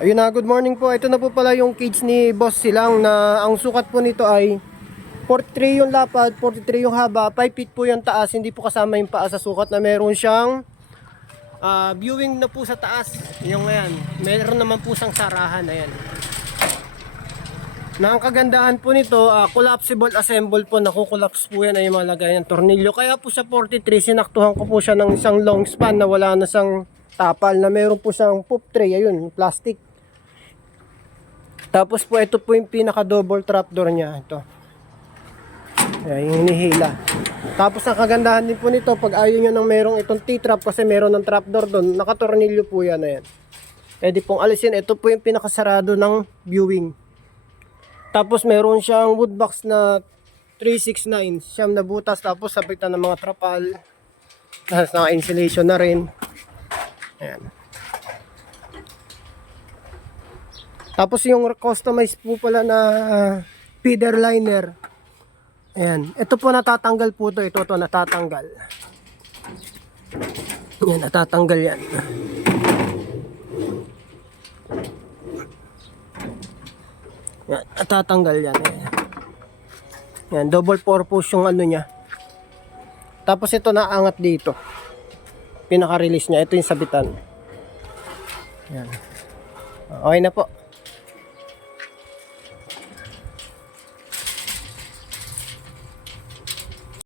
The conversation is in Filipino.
Ayun na, good morning po. Ito na po pala yung cage ni Boss Silang na ang sukat po nito ay 43 yung lapad, 43 yung haba, 5 feet po yung taas. Hindi po kasama yung paa sa sukat na meron siyang viewing na po sa taas. Yung ayan, meron naman po siyang sarahan. Ayan. Na ang kagandahan po nito, collapsible assemble po. Nakukollapse po yan ay malagay ng tornilyo. Kaya po sa 43, sinaktuhan ko po siya ng isang long span na wala na siyang tapal. Na meron po siyang poop tray, ayun, plastic. Tapos po ito po yung pinaka double trapdoor niya. Ito. Ayan, yung hinihila. Tapos ang kagandahan din po nito, pag ayaw nyo nang merong itong T-trap kasi meron ng trapdoor doon, nakatornilyo po yan. Ayan. Pwede pong alisin. Ito po yung pinakasarado ng viewing. Tapos meron siyang wood box na 369, siyam na butas, tapos sabitan ng mga trapal. Tapos naka-insulation na rin. Ayan. Tapos yung customized po pala na feeder liner. Ayan. Ito po natatanggal po to. Ito natatanggal. Ayan, natatanggal yan. Yan, natatanggal yan. Yan, double purpose yung ano niya. Tapos ito naangat dito. Pinaka-release niya. Ito yung sabitan. Yan. Okay na po.